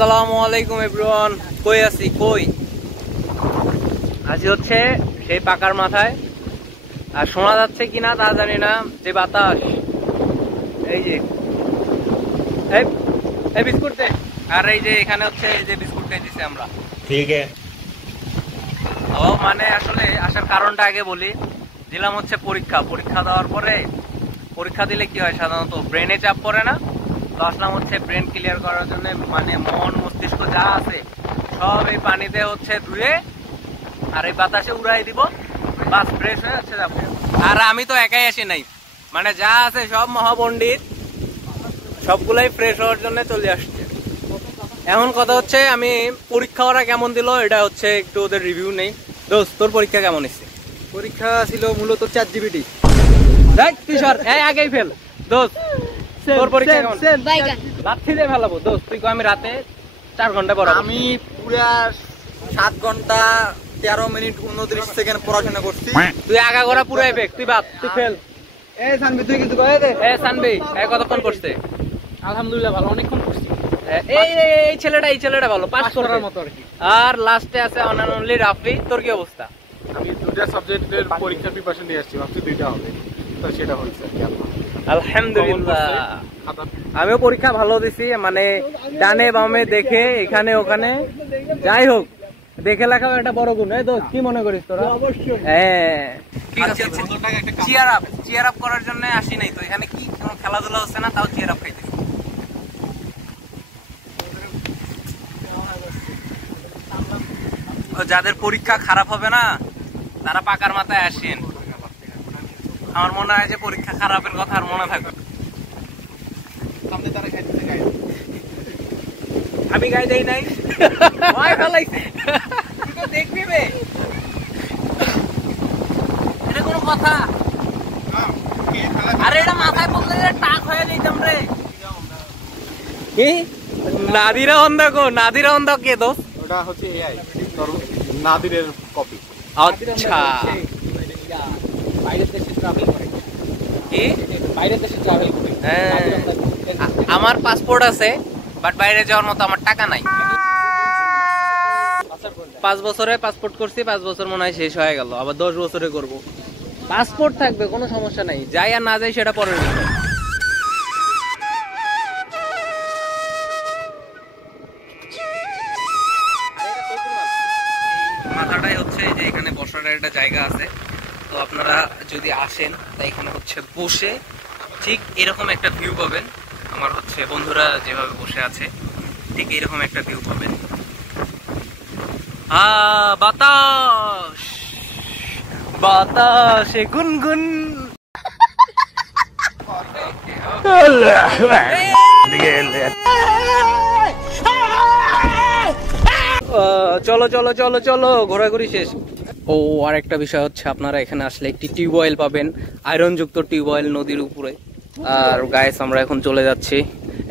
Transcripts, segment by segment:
আসসালামু আলাইকুম এভরিওয়ান। কই আছি কই আছি হচ্ছে সেই পাকার মাথায়। আর শোনা যাচ্ছে কিনা তা জানি না, যে বাতাস, এই যে এই বিস্কুট দে। আর এই যে এখানে হচ্ছে এই যে বিস্কুট খাইতেছি আমরা। ঠিক আছে। ও মানে আসলে আসার কারণটা আগে বলি। দিলাম হচ্ছে পরীক্ষা দেওয়ার পরে, পরীক্ষা দিলে কি হয় সাধারণত ব্রেনে চাপ পড়ে না, তো আসলাম হচ্ছে ব্রেন ক্লিয়ার করার জন্য। মানে মন মস্তিষ্ক যা আছে সব এই পানিতে হচ্ছে ধুয়ে আর এই বাতাসে উড়াই দিব, বাস ফ্রেশ হয়ে হচ্ছে যাবো। আর আমি তো একাই আসি নাই, মানে যা আছে সব মহাপণ্ডিত সবগুলাই ফ্রেশ হওয়ার জন্য চলে আসছে। এখন কথা হচ্ছে আমি পরীক্ষা ওরা কেমন দিল এটা হচ্ছে একটু ওদের রিভিউ নেই। দোস্ত তোর পরীক্ষা কেমন হচ্ছে? পরীক্ষা ছিল মূলত ChatGPT। দেখ তুই সর, আগেই ফেল। দোস্ত তোর পরীক্ষা কেমন? রাত্রি দিয়ে ফেলাবো দোস্ত। তুই আমি রাতে 4 ঘন্টা পড়াবো। আমি পুরা 7 ঘন্টা 13 মিনিট 29 সেকেন্ড পড়াশোনা করছি। তুই আগা করা পুরো এফেক্ট, তুই বাদ, তুই ফেল। এই সানবি তুই কিছু কয়ে দে। সানবি কতক্ষণ করছে? আলহামদুলিল্লাহ ভালো, অনেকক্ষণ করছি। এই ছেলেটা ভালো, পাস করার মতো আর কি। আর লাস্টে আছে অনলি রাফি। তোর কি অবস্থা? আমি দুটো সাবজেক্টের পরীক্ষার প্রিপারেশন নিয়ে আসছি, ভাবছি দুইটা হবে, তো সেটা হয়েছে আর কি। আলহামদুলিল্লাহ আমিও পরীক্ষা ভালো দিছি, মানে ডানে বামে দেখে এখানে ওখানে, যাই হোক দেখে লেখাও একটা বড় গুণ। দোস্ত কি মনে করিস তোরা? হ্যাঁ চিয়ার আপ করার জন্য আসি নাই তো, এখানে কি কোনো খেলাধুলা হচ্ছে না, তাও চিয়ার আপ খাইতেছি। যাদের পরীক্ষা খারাপ হবে না তারা পাকার মাথায় আসেন। আমার মনে হয় যে পরীক্ষা খারাপের কথা আর মনে থাকবে। আমি গাই দেই নাই, দেখবি এটা কোনো কথা? আরে এটা মাথায় পড়লে টাক হয়ে যেতাম রে। কি নাদিরা অন্ধ কে দোষ? ওটা হচ্ছে এআই, তোর নাদিরের কপি। আচ্ছা বাইরের দেশে ট্রাভেল করে। কি বাইরের দেশে ট্রাভেল করে? আমার পাসপোর্ট আছে, বাট বাইরে যাওয়ার মতো আমার টাকা নাই। 5 বছরে পাসপোর্ট করছি, 5 বছর মনে হয় শেষ হয়ে গেল, আবার 10 বছরে করব। পাসপোর্ট থাকবে, কোনো সমস্যা নাই, যাই আর না যাই সেটা পরের বিষয়। মাথাটাই হচ্ছে যে এখানে বসার একটা জায়গা আছে, তো আপনারা যদি আসেন তাই এখানে হচ্ছে বসে ঠিক এরকম একটা ভিউ পাবেন। আমার হচ্ছে বন্ধুরা যেভাবে বসে আছে ঠিক এরকম একটা ভিউ পাবেন। বাতাস বাতাসে গুনগুন। চলো চলো চলো চলো, ঘোরাঘুরি শেষ। ও আর একটা বিষয় হচ্ছে আপনারা এখানে আসলে একটি টিউবওয়েল পাবেন, আয়রন যুক্ত টিউবওয়েল নদীর উপরে। আর গাইস আমরা এখন চলে যাচ্ছি।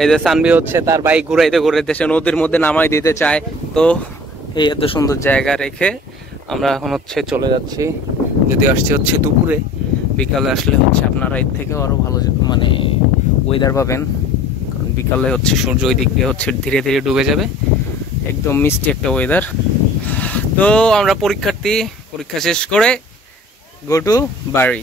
এই যে সানবি হচ্ছে তার বাইক ঘুরাইতে সে নদীর মধ্যে নামাই দিতে চায়, তো এই এত সুন্দর জায়গা রেখে আমরা এখন হচ্ছে চলে যাচ্ছি। যদি আসছি হচ্ছে দুপুরে, বিকালে আসলে হচ্ছে আপনারা এর থেকে আরো ভালো মানে ওয়েদার পাবেন, কারণ বিকালে হচ্ছে সূর্য ওই দিক দিয়ে হচ্ছে ধীরে ধীরে ডুবে যাবে, একদম মিষ্টি একটা ওয়েদার। তো আমরা পরীক্ষার্থী, পরীক্ষা শেষ করে গো টু বাড়ি।